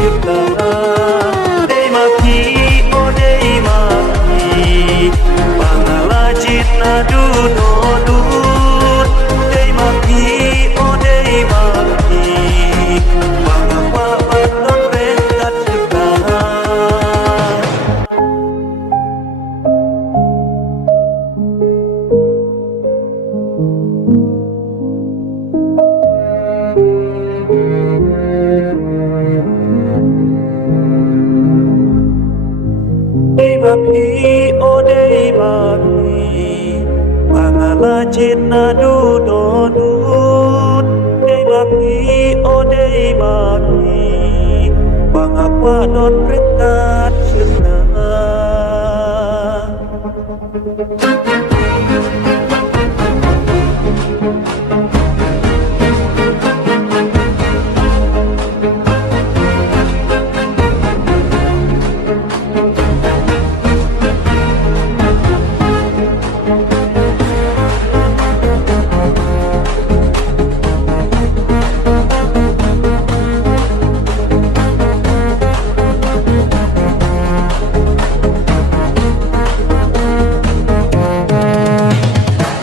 cipta dei maki o dei maki pangalajit na dudodut dei maki o dei maki pangapa baton rekat cipta. Dei maki o dei maki pangalajit na dudodut dei maki o dei maki pangapa don rekat cipta.